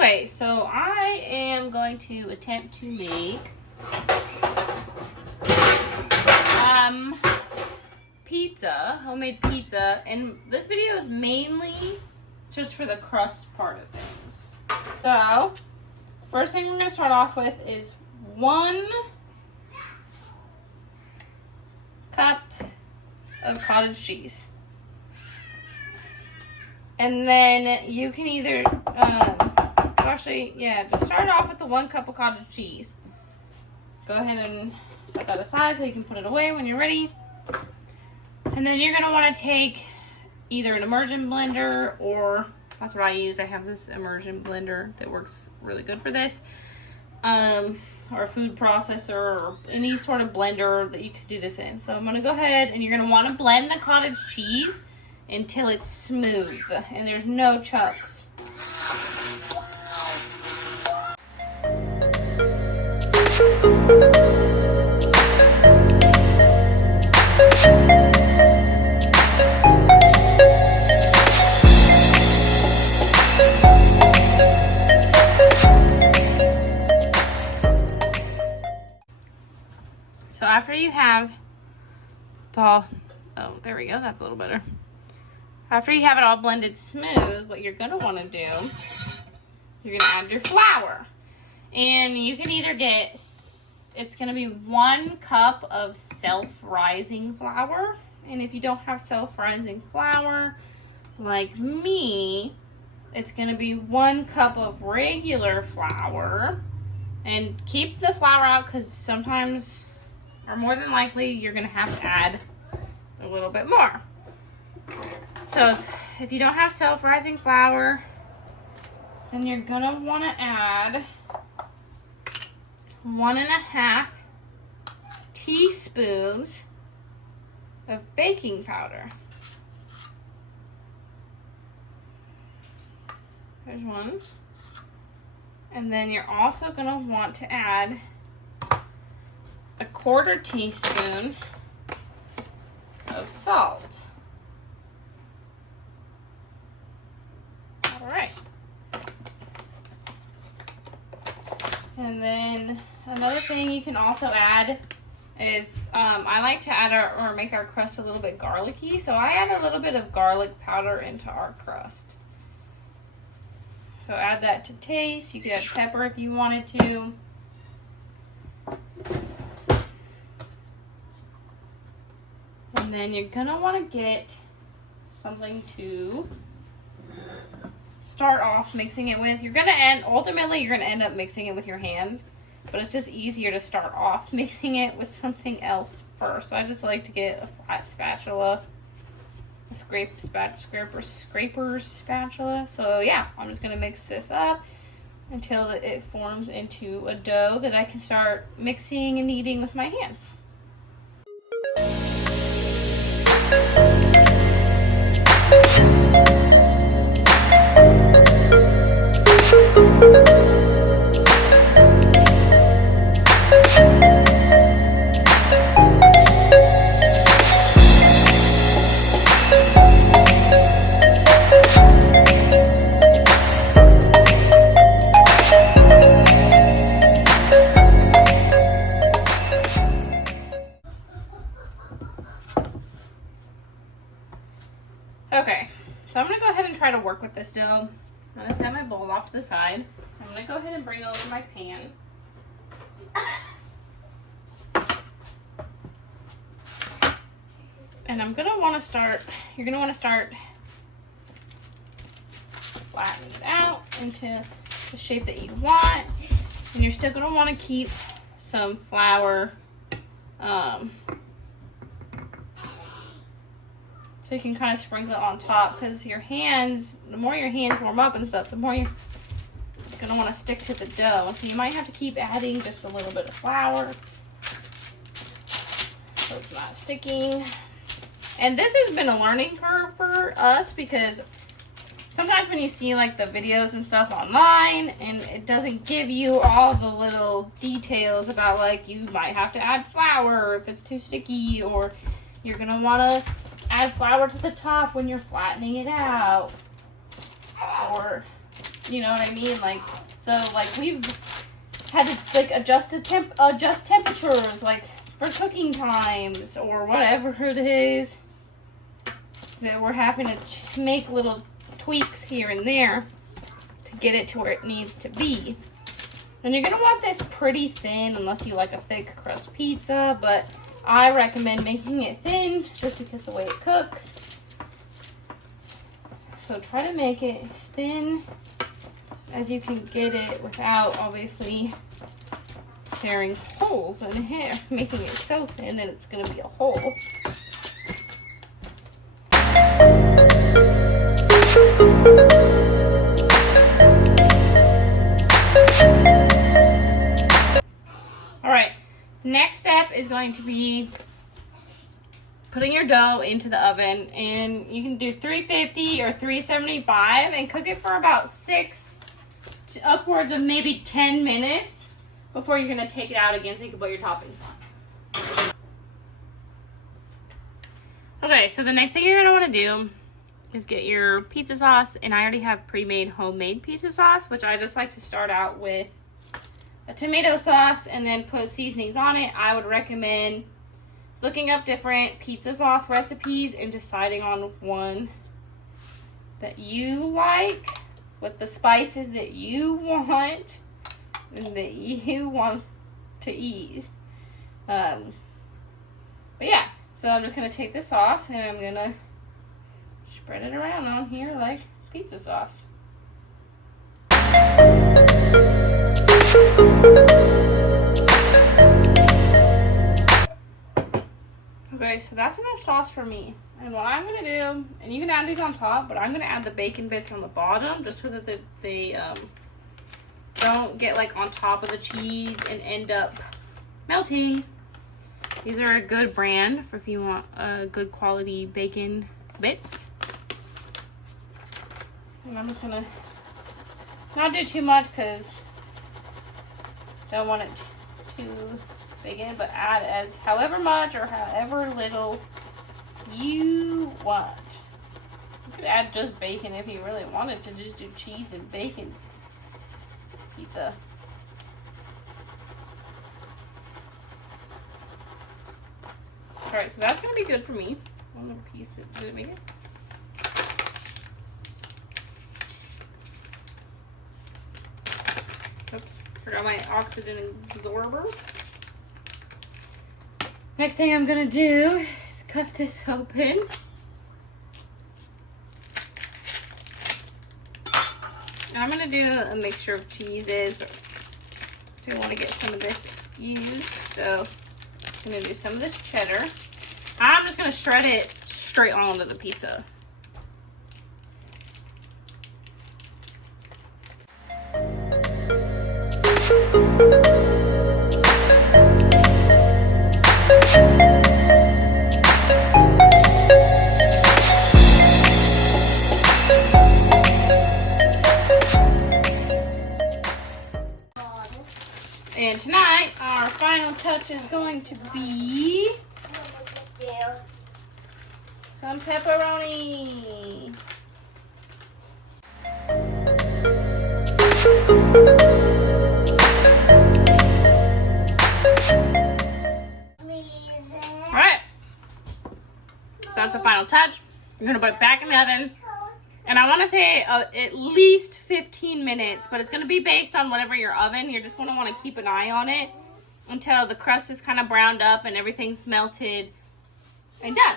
Okay, so I am going to attempt to make pizza, homemade pizza, and this video is mainly just for the crust part of things. So, first thing we're going to start off with is 1 cup of cottage cheese. And then you can either, just start off with the 1 cup of cottage cheese. Go ahead and set that aside so you can put it away when you're ready. And then you're going to want to take either an immersion blender, or that's what I use. I have this immersion blender that works really good for this. Or a food processor, or any sort of blender that you could do this in. So I'm going to go ahead and you're going to want to blend the cottage cheese until it's smooth and there's no chunks. So after you have it all, oh, there we go, that's a little better. After you have it all blended smooth, what you're going to want to do, you're going to add your flour. And you can either get, it's going to be 1 cup of self-rising flour. And if you don't have self-rising flour, like me, it's going to be 1 cup of regular flour. And keep the flour out because sometimes, or more than likely, you're going to have to add a little bit more. So if you don't have self-rising flour, then you're going to want to add 1.5 teaspoons of baking powder. There's 1. And then you're also going to want to add 1/4 teaspoon of salt. Alright. And then another thing you can also add is, I like to add or make our crust a little bit garlicky, so I add a little bit of garlic powder into our crust. So add that to taste. You could add pepper if you wanted to. And then you're gonna want to get something to start off mixing it with. Ultimately you're gonna end up mixing it with your hands, but it's just easier to start off mixing it with something else first. So I just like to get a flat spatula, a scraper's spatula. So yeah, I'm just gonna mix this up until it forms into a dough that I can start mixing and kneading with my hands. Okay, so I'm going to go ahead and try to work with this dough. I'm going to set my bowl off to the side. I'm going to go ahead and bring it over my pan. And I'm going to want to start, you're going to want to start flattening it out into the shape that you want. And you're still going to want to keep some flour, so you can kind of sprinkle it on top, because your hands, the more your hands warm up and stuff, the more it's going to want to stick to the dough. So you might have to keep adding just a little bit of flour so it's not sticking. And this has been a learning curve for us, because sometimes when you see like the videos and stuff online and it doesn't give you all the little details about, like, you might have to add flour if it's too sticky, or you're going to want to add flour to the top when you're flattening it out, or You know what I mean? Like, so like we've had to like adjust temperatures, like for cooking times or whatever it is, that we're having to make little tweaks here and there to get it to where it needs to be. And you're gonna want this pretty thin unless you like a thick crust pizza, but I recommend making it thin just because the way it cooks. So try to make it as thin as you can get it without obviously tearing holes in here, making it so thin that it's gonna be a hole. Alright, next step is going to be putting your dough into the oven, and you can do 350 or 375 and cook it for about 6 to upwards of maybe 10 minutes before you're going to take it out again so you can put your toppings on. Okay, so the next thing you're going to want to do is get your pizza sauce, and I already have pre-made homemade pizza sauce, which I just like to start out with a tomato sauce and then put seasonings on it. I would recommend looking up different pizza sauce recipes and deciding on one that you like with the spices that you want and that you want to eat. But yeah, so I'm just gonna take this sauce and I'm gonna spread it around on here like pizza sauce. Okay, so that's enough sauce for me. And what I'm going to do, and you can add these on top, but I'm going to add the bacon bits on the bottom just so that they don't get like on top of the cheese and end up melting. These are a good brand for if you want good quality bacon bits. And I'm just going to not do too much because I don't want it too bacon, but add as however much or however little you want. You could add just bacon if you really wanted to just do cheese and bacon pizza. Alright, so that's going to be good for me. One little piece of bacon. Oops, forgot my oxygen absorber. Next thing I'm gonna do is cut this open. And I'm gonna do a mixture of cheeses, but I do want to get some of this used, so I'm gonna do some of this cheddar. I'm just gonna shred it straight onto the pizza. And tonight, our final touch is going to be some pepperoni. Alright, that's the final touch. I'm going to put it back in the oven. And I want to say at least 15 minutes, but it's going to be based on whatever your oven. You're just going to want to keep an eye on it until the crust is kind of browned up and everyth's melted and done.